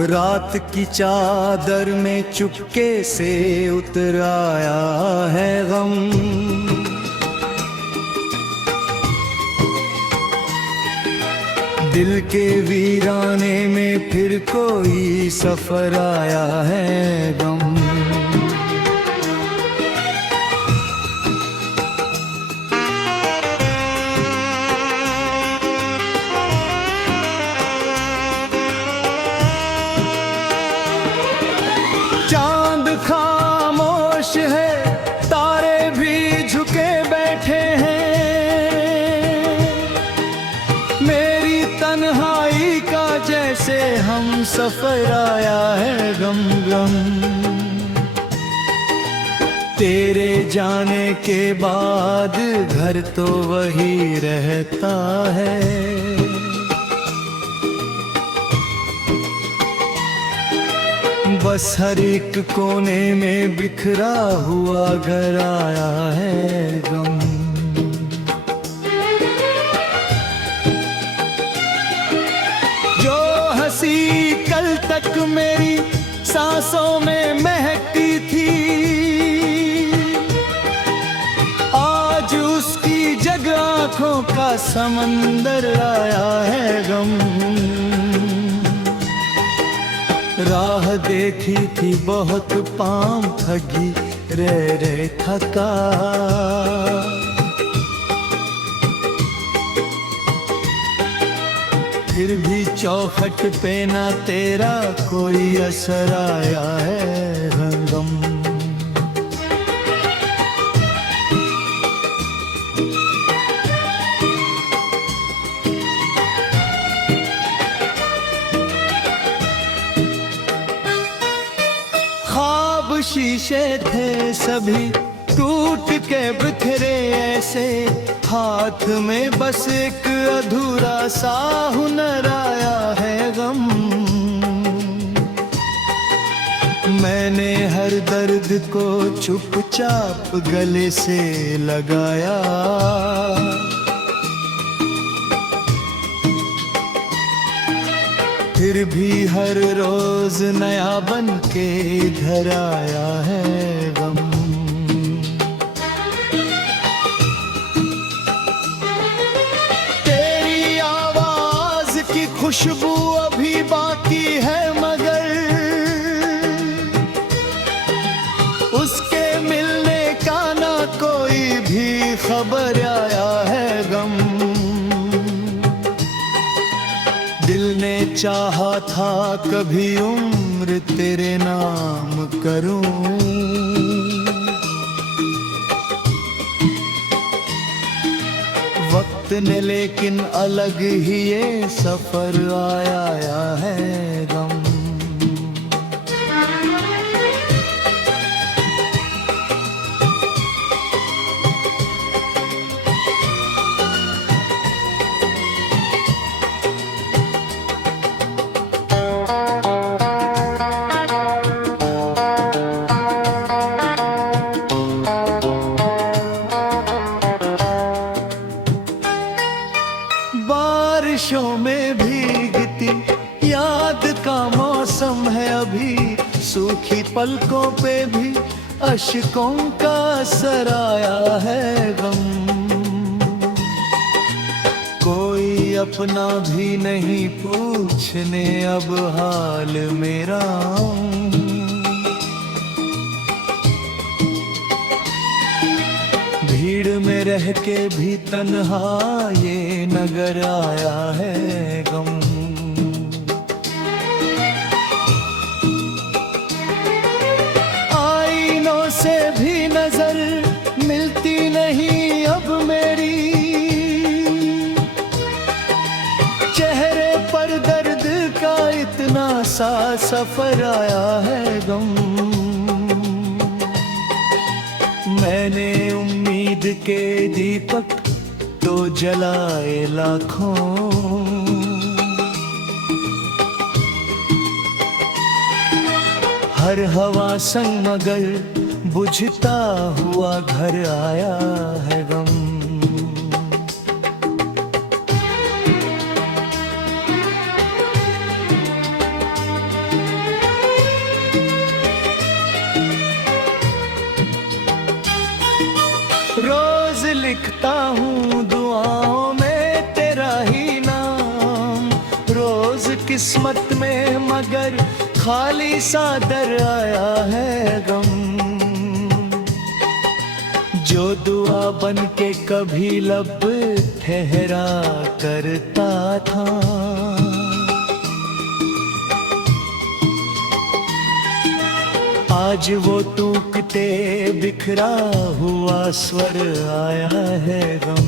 रात की चादर में चुपके से उतर आया है गम। दिल के वीराने में फिर कोई सफर आया है गम। चांद खामोश है, तारे भी झुके बैठे हैं। मेरी तन्हाई का जैसे हम सफर आया है गम गम। तेरे जाने के बाद घर तो वही रहता है। बस हर एक कोने में बिखरा हुआ घर आया है गम। जो हंसी कल तक मेरी सांसों में महकती थी, आज उसकी जगह आंखों का समंदर आया है गम। राह देखी थी बहुत, पांव थकी रह थका। फिर भी चौखट पे ना तेरा कोई असर आया है गम। ख्वाब शीशे थे सभी टूट के बिखरे ऐसे, हाथ में बस एक अधूरा सा हुनर आया है गम। मैंने हर दर्द को चुपचाप गले से लगाया। फिर भी हर रोज नया बन के घर आया है गम। तेरी आवाज की खुशबू अभी बाकी है, मगर उसके मिलने का ना कोई भी खबर आया है गम। दिल ने चाहा था कभी उम्र तेरे नाम करूं, वक्त ने लेकिन अलग ही ये सफर आया है गम। बारिशों में भीगती याद का मौसम है अभी, सूखी पलकों पे भी अश्कों का असर आया है गम। कोई अपना भी नहीं पूछने अब हाल मेरा, भीड़ में रह के भी तन्हा ये नगर आया है गम। आईनों से भी नजर मिलती नहीं अब मेरी, चेहरे पर दर्द का इतना सा सफर आया है गम। मैंने उम्मीद के दीपक तो जलाए लाखों, हर हवा संग मगर बुझता हुआ घर आया है गम। हूँ दुआओं में तेरा ही नाम। रोज किस्मत में मगर खाली सा दर आया है गम। जो दुआ बन के कभी लब ठहरा करता था, आज वो टूटते बिखरा हुआ स्वर आया है गम।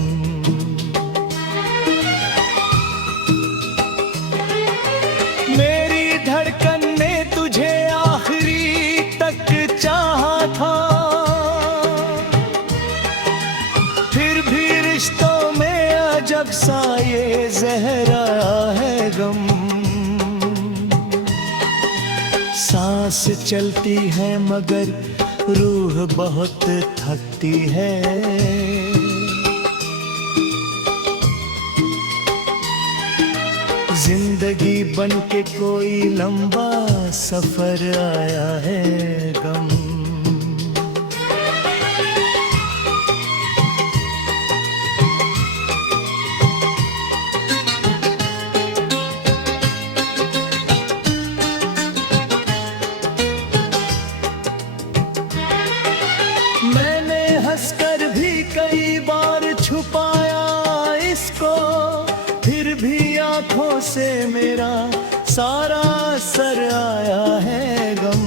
मेरी धड़कन ने तुझे आखिरी तक चाहा था, फिर भी रिश्तों में अजब सा ये जहर आया है गम। सांस चलती है मगर रूह बहुत थकती है। जिंदगी बन के कोई लंबा सफर आया है गम। मैंने हंसकर भी कई बार छुपाया इसको, फिर भी आंखों से मेरा सारा असर आया है गम।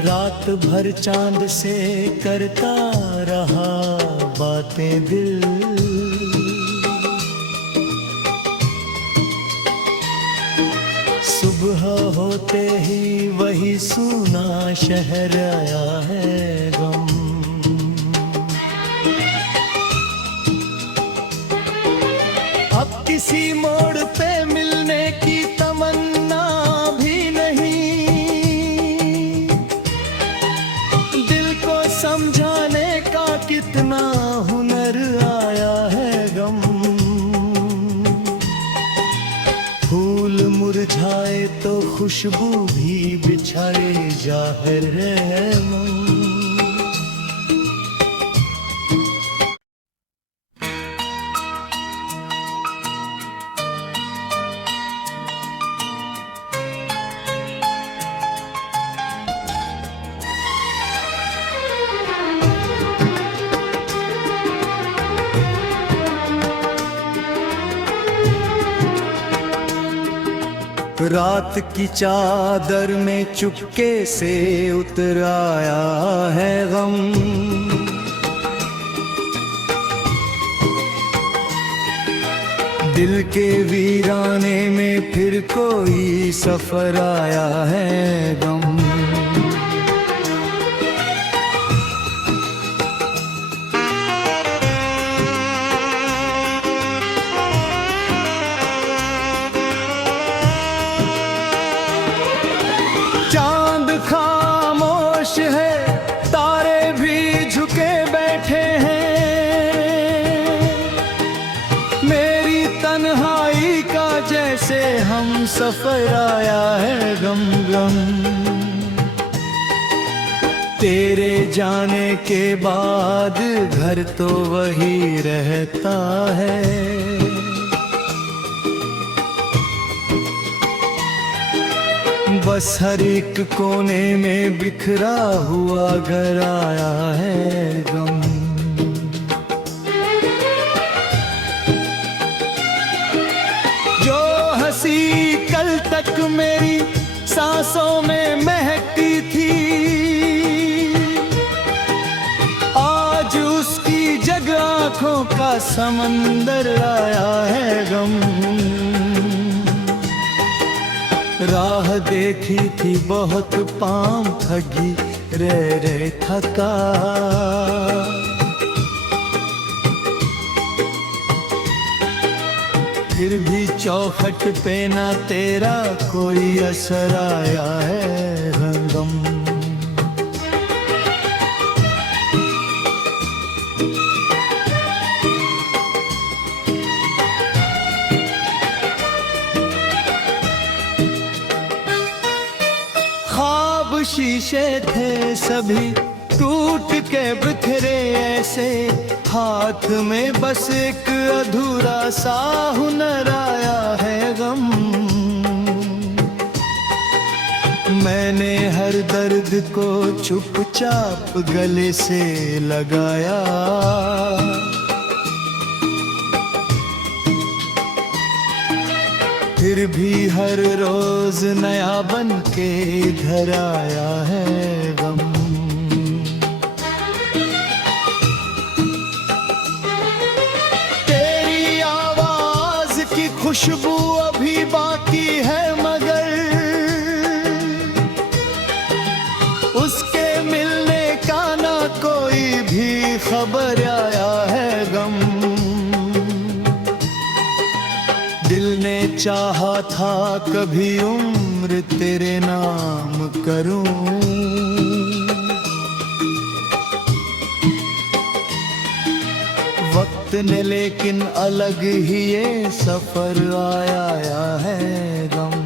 रात भर चांद से करता रहा बातें दिल, सुबह होते ही वही सूना शहर आया है गम। अब किसी मोड़ पे मिलने की तमन्ना भी नहीं, दिल को समझाने का कितना हुनर आया है गम। फूल मुरझाए तो खुशबू भी बिछाए जाहिर रहमत। रात की चादर में चुपके से उतर आया है गम। दिल के वीराने में फिर कोई सफर आया है गम। चांद खामोश है, तारे भी झुके बैठे हैं। मेरी तन्हाई का जैसे हम सफर आया है गम गम। तेरे जाने के बाद घर तो वही रहता है। बस हर एक कोने में बिखरा हुआ घर आया है गम। जो हंसी कल तक मेरी सांसों में महकती थी, आज उसकी जगह आंखों का समंदर आया है गम। राह देखी थी बहुत पाँव थकी रह थका। फिर भी चौखट पे ना तेरा कोई असर आया है गम। ख्वाब शीशे थे सभी टूट के बिखरे ऐसे हाथ में बस एक अधूरा सा हुनर आया है गम। मैंने हर दर्द को चुपचाप गले से लगाया, फिर भी हर रोज नया बन के घर आया है गम। तेरी आवाज की खुशबू अभी बाकी है मगर उसके मिलने का ना कोई भी खबर आया है गम। दिल ने चाहा था कभी उम्र तेरे नाम करूं, वक्त ने लेकिन अलग ही ये सफर आया है गम।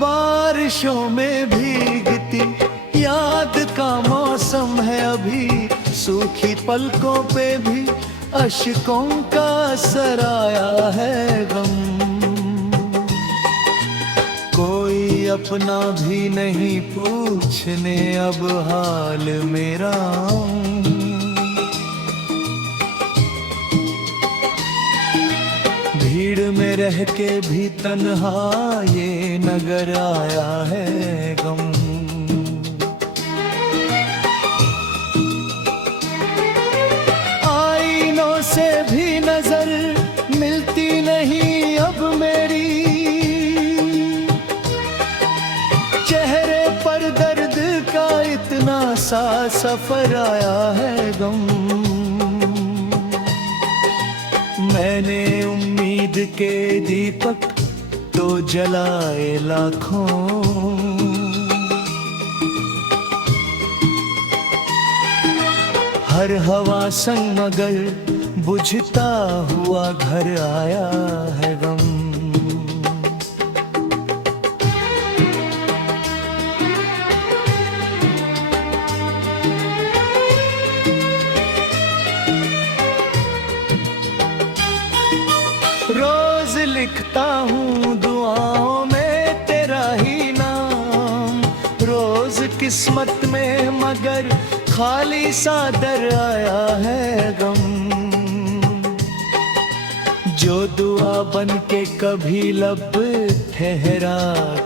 बारिशों में भीगती याद का मौसम है अभी, सूखी पलकों पे भी अश्कों का असर आया है गम। कोई अपना भी नहीं पूछने अब हाल मेरा, भीड़ में रह के भी तन्हा ये नगर आया है गम। आईनों से भी नजर मिलती नहीं अब मेरी, चेहरे पर दर्द का इतना सा सफर आया है गम। मैंने उम्मीद के दीपक तो जलाए लाखों, हर हवा संग मगर बुझता हुआ घर आया है गम। रोज लिखता हूँ दुआओं में तेरा ही नाम, रोज किस्मत में मगर खाली सा दर आया है गम। जो दुआ बन के कभी लब ठहरा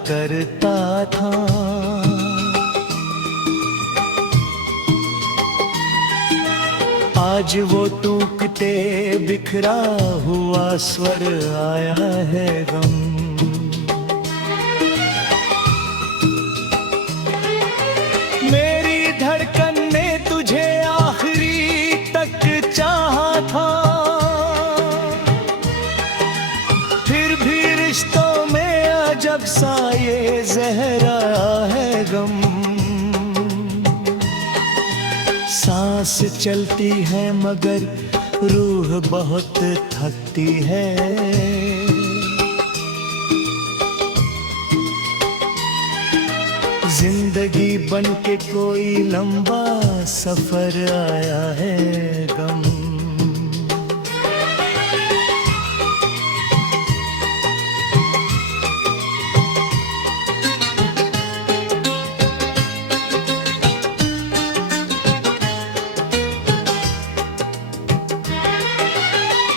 करता था, आज वो टूटते बिखरा हुआ स्वर आया है गम। मेरी धड़कन ने तुझे आखिरी तक चाहा था, फिर भी रिश्तों में अजब सा ये जहर आया है गम। सांस चलती है मगर रूह बहुत थकती है, जिंदगी बन के कोई लंबा सफर आया है गम।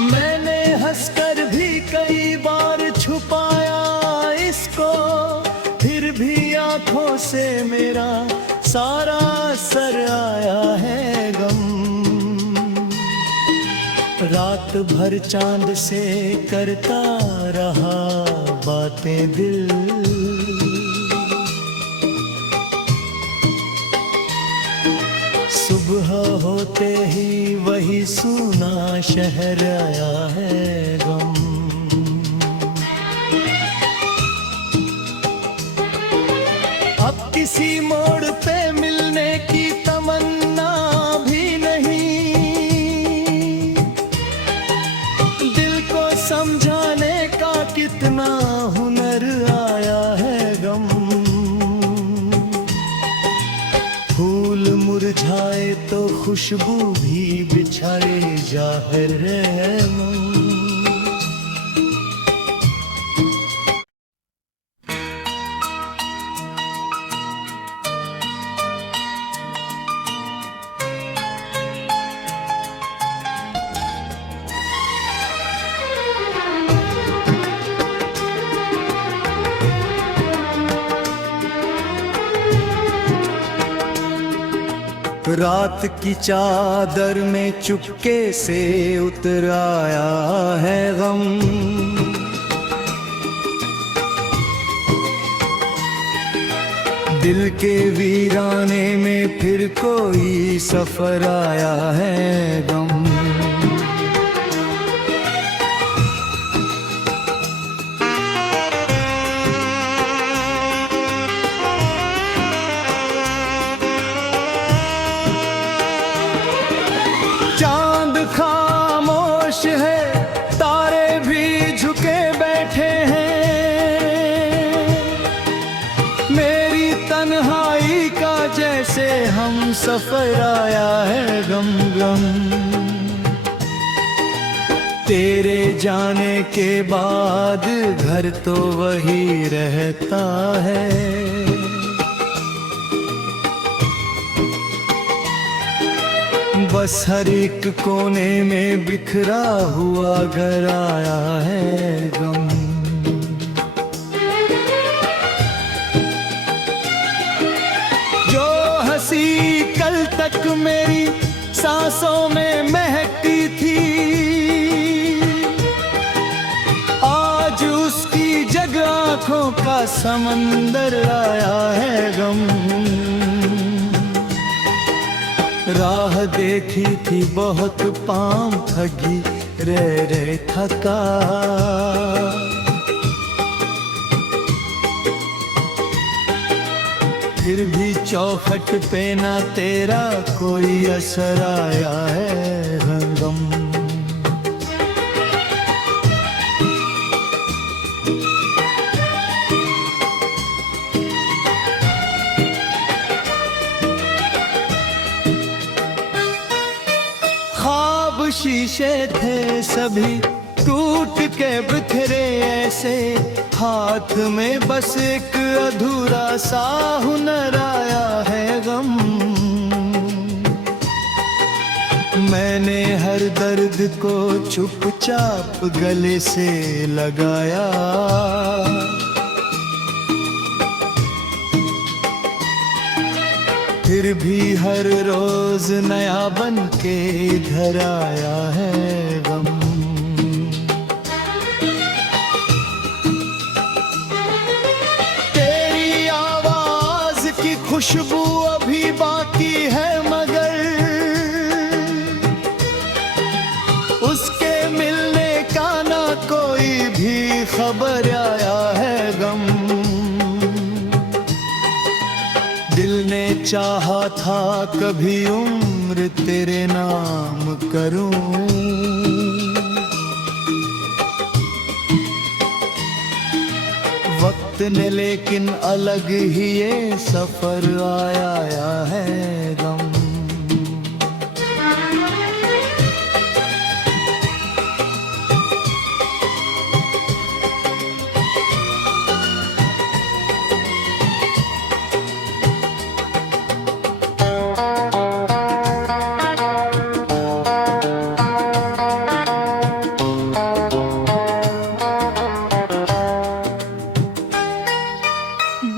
मैंने हंसकर भी कई बार छुपाया इसको, फिर भी आंखों से मेरा सारा असर आया है गम। रात भर चांद से करता रहा बातें दिल, सुबह होते ही वही सूना शहर आया है गम। किसी मोड़ पे मिलने की तमन्ना भी नहीं। दिल को समझाने का कितना हुनर आया है गम। फूल मुरझाए तो खुशबू भी बिछाए जाहिर रहम। रात की चादर में चुपके से उतर आया है गम। दिल के वीराने में फिर कोई सफर आया है गम। चांद खामोश है, तारे भी झुके बैठे हैं। मेरी तन्हाई का जैसे हम सफर आया है गम गम। तेरे जाने के बाद घर तो वही रहता है। बस हर एक कोने में बिखरा हुआ घर आया है गम। जो हंसी कल तक मेरी सांसों में महकती थी, आज उसकी जगह आंखों का समंदर आया है गम। राह देखी थी बहुत, पाँव थकी रह थका। फिर भी चौखट पे ना तेरा कोई असर आया है गम। शीशे थे सभी टूट के बिखरे ऐसे, हाथ में बस एक अधूरा सा हुनर आया है गम। मैंने हर दर्द को चुपचाप गले से लगाया। फिर भी हर रोज नया बन के घर आया है गम। तेरी आवाज की खुशबू अभी बाकी है, मगर उसके मिलने का ना कोई भी खबर आया है गम। दिल ने चाहा था कभी उम्र तेरे नाम करूं, वक्त ने लेकिन अलग ही ये सफर आया है गम।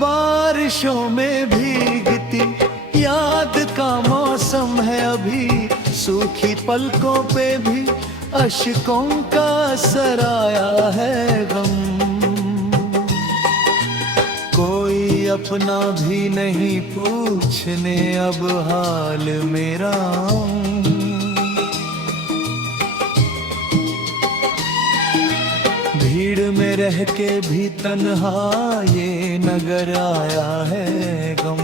बारिशों में भीगती याद का मौसम है अभी, सूखी पलकों पे भी अश्कों का असर आया है गम। कोई अपना भी नहीं पूछने अब हाल मेरा, भीड़ में रह के भी तन्हा ये नगर आया है गम।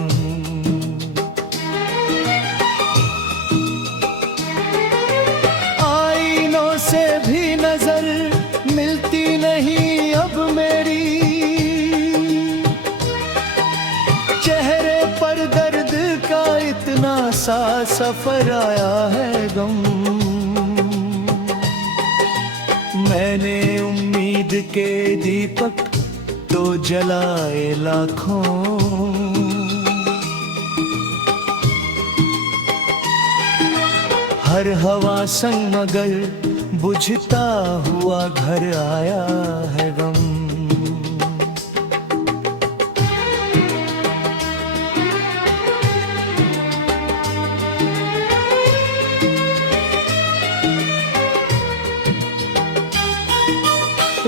आईनों से भी नजर मिलती नहीं अब मेरी, चेहरे पर दर्द का इतना सा सफर आया है गम। मैंने उम्मीद के दीपक तो जलाए लाखों, हर हवा संग मगर बुझता हुआ घर आया है गम।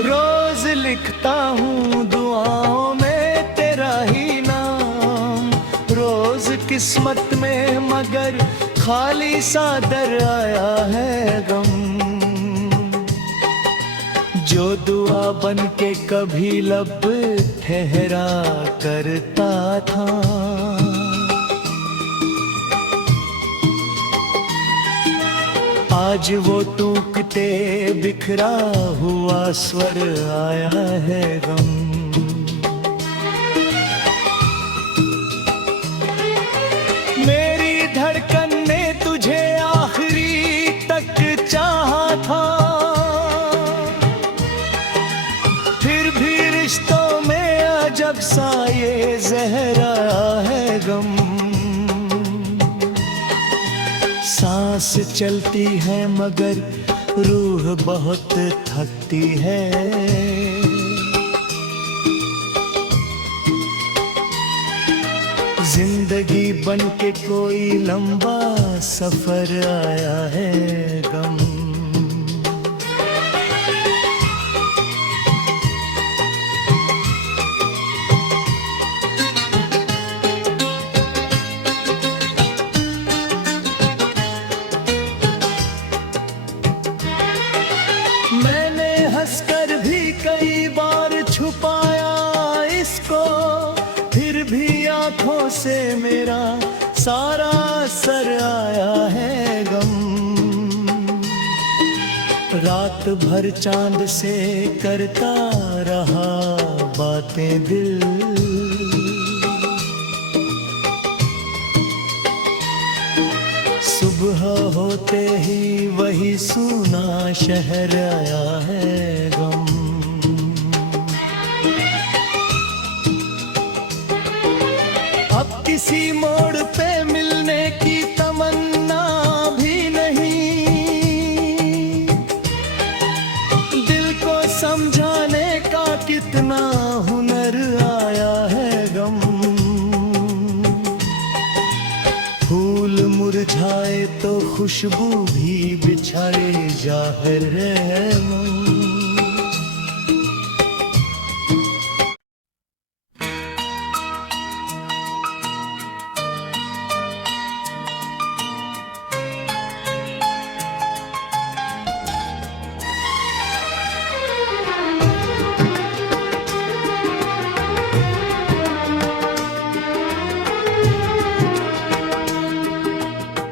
रोज लिखता हूँ दुआओं में तेरा ही नाम, रोज किस्मत में मगर खाली सा दर आया है गम। जो दुआ बन के कभी लब ठहरा करता था, आज वो टूटते बिखरा हुआ स्वर आया है गम। मेरी धड़कन ने तुझे आखिरी तक चाहा था, फिर भी रिश्तों में अजब सा ये जहर आया है गम। सांस चलती है मगर रूह बहुत थकती है, जिंदगी बन के कोई लंबा सफर आया है गम। मैंने हंसकर भी कई बार छुपाया इसको, फिर भी आंखों से मेरा सारा असर आया है गम। रात भर चांद से करता रहा बातें दिल, सुबह होते ही वही सूना शहर आया है गम। अब किसी मोड़ पे मिलने की तमन्ना भी नहीं, दिल को समझाने का कितना हुनर आया है गम। फूल मुरझाए तो खुशबू भी बिछाए जाहिर रहमत।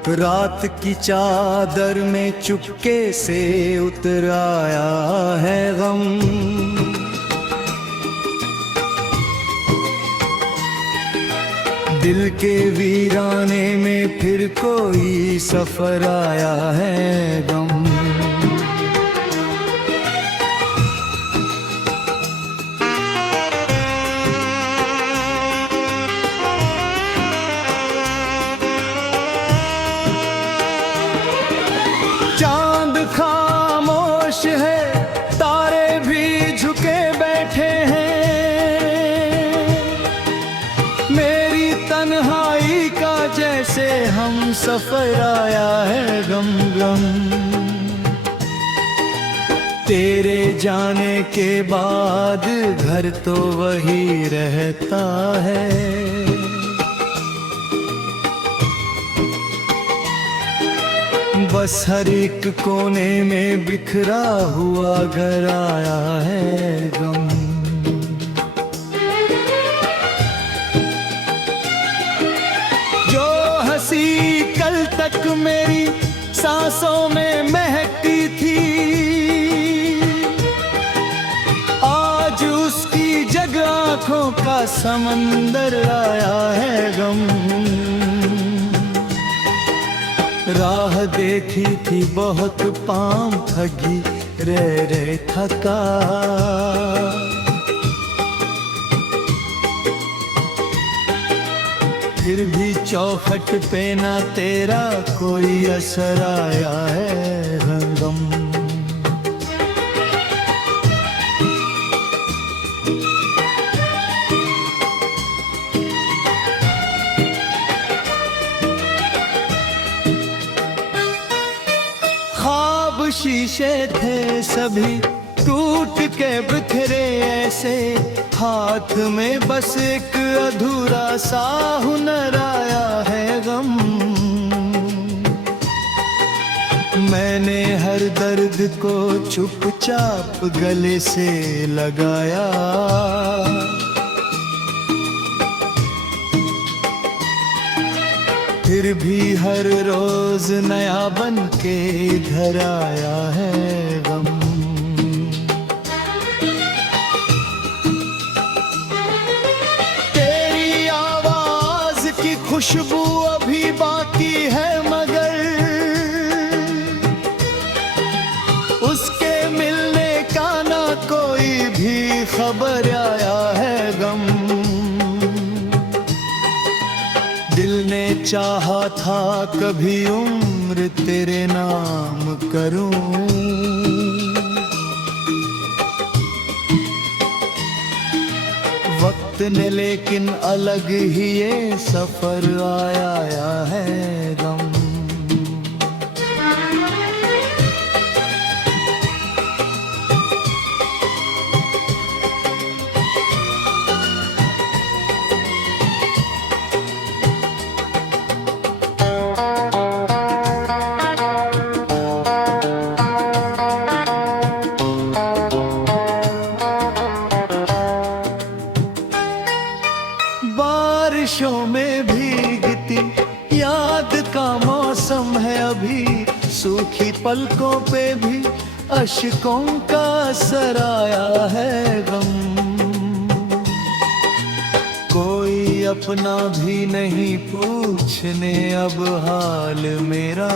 रात की चादर में चुपके से उतर आया है गम। दिल के वीराने में फिर कोई सफर आया है गम। चांद खामोश है, तारे भी झुके बैठे हैं, मेरी तन्हाई का जैसे हम सफर आया है गम गम। तेरे जाने के बाद घर तो वही रहता है, बस हर एक कोने में बिखरा हुआ घर आया है गम। आंखों का समंदर आया है गम। राह देखी थी बहुत पाँव थकी रह थका। फिर भी चौखट पे ना तेरा कोई असर आया है गम। ख्वाब शीशे थे सभी टूट के बिखरे ऐसे, हाथ में बस एक अधूरा सा हुनर आया है गम। मैंने हर दर्द को चुपचाप गले से लगाया। फिर भी हर रोज नया बन के घर आया है गम। तेरी आवाज की खुशबू अभी बाकी है मगर उसके मिलने का ना कोई भी खबर आया है गम। दिल ने चाहा था कभी उम्र तेरे नाम करूं, वक्त ने लेकिन अलग ही ये सफर आया है गम। बारिशों में भीगती याद का मौसम है अभी, सूखी पलकों पे भी अश्कों का असर आया है गम। कोई अपना भी नहीं पूछने अब हाल मेरा।